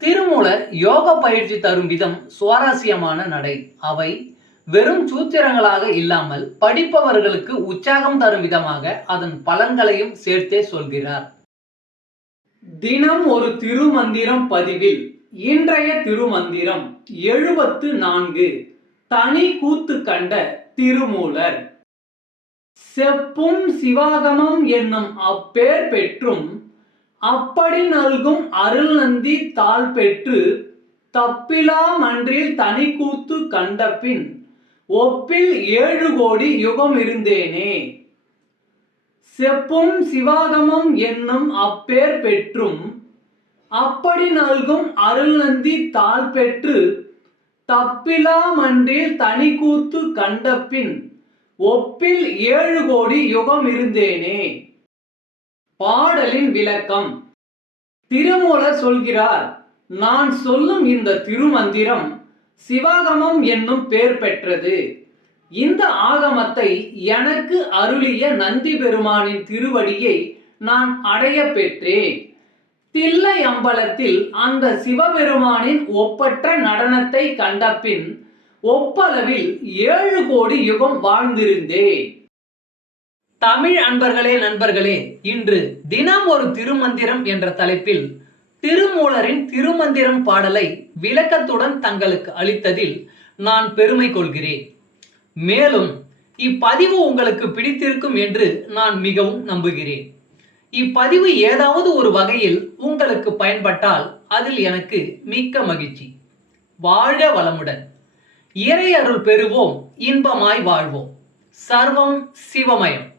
திருமூலர் யோக பயிற்சி தரும் விதம் சுவாரஸ்யமான நடை. அவை வெறும் சூத்திரங்களாக இல்லாமல் படிப்பவர்களுக்கு உற்சாகம் தரும் விதமாக அதன் பலன்களையும் சேர்த்தே சொல்கிறார். தினம் ஒரு திருமந்திரம் பதிவில் இன்றைய திருமந்திரம் எழுபத்து நான்கு. தனி கூத்து கண்ட திருமூலர். செப்பும் சிவாகமம் என்னும் அப்பேர் பெற்றும் அப்படி நல்கும் அருள் நந்தி தாள் பெற்று தப்பிலா மன்றில் தனி கூத்து கண்டபின் ஒப்பில் ஏழு கோடி யுகம் இருந்தேனே. செப்பும் சிவாகமம் என்னும் அப்பேர் பெற்றும் அப்படி நல்கும் அருள் நந்தி தாள் பெற்று தப்பிலா மன்றில் தனி கூத்து கண்டபின் ஒப்பில் ஏழு கோடி யுகம் இருந்தேனே. பாடலின் விளக்கம். திருமூலர் சொல்கிறார் நான் சொல்லும் இந்த திருமந்திரம் சிவாகமம் என்னும் பெயர் பெற்றது. இந்த ஆகமத்தை எனக்கு அருளிய நந்தி பெருமானின் திருவடியை நான் அடைய பெற்றேன். தில்லை அம்பலத்தில் அந்த சிவபெருமானின் ஒப்பற்ற நடனத்தை கண்டபின் ஒப்பளவில் ஏழு கோடி யுகம் வாழ்ந்திருந்தேன். தமிழ் அன்பர்களே நண்பர்களே இன்று தினம் ஒரு திருமந்திரம் என்ற தலைப்பில் திருமூலரின் திருமந்திரம் பாடலை விளக்கத்துடன் தங்களுக்கு அளித்ததில் நான் பெருமை கொள்கிறேன். மேலும் இப்பதிவு உங்களுக்கு பிடித்திருக்கும் என்று நான் மிகவும் நம்புகிறேன். இப்பதிவு ஏதாவது ஒரு வகையில் உங்களுக்கு பயன்பட்டால் அதில் எனக்கு மிக்க மகிழ்ச்சி. வாழ வளமுடன். இறை அருள் பெறுவோம் இன்பமாய் வாழ்வோம். சர்வம் சிவமயம்.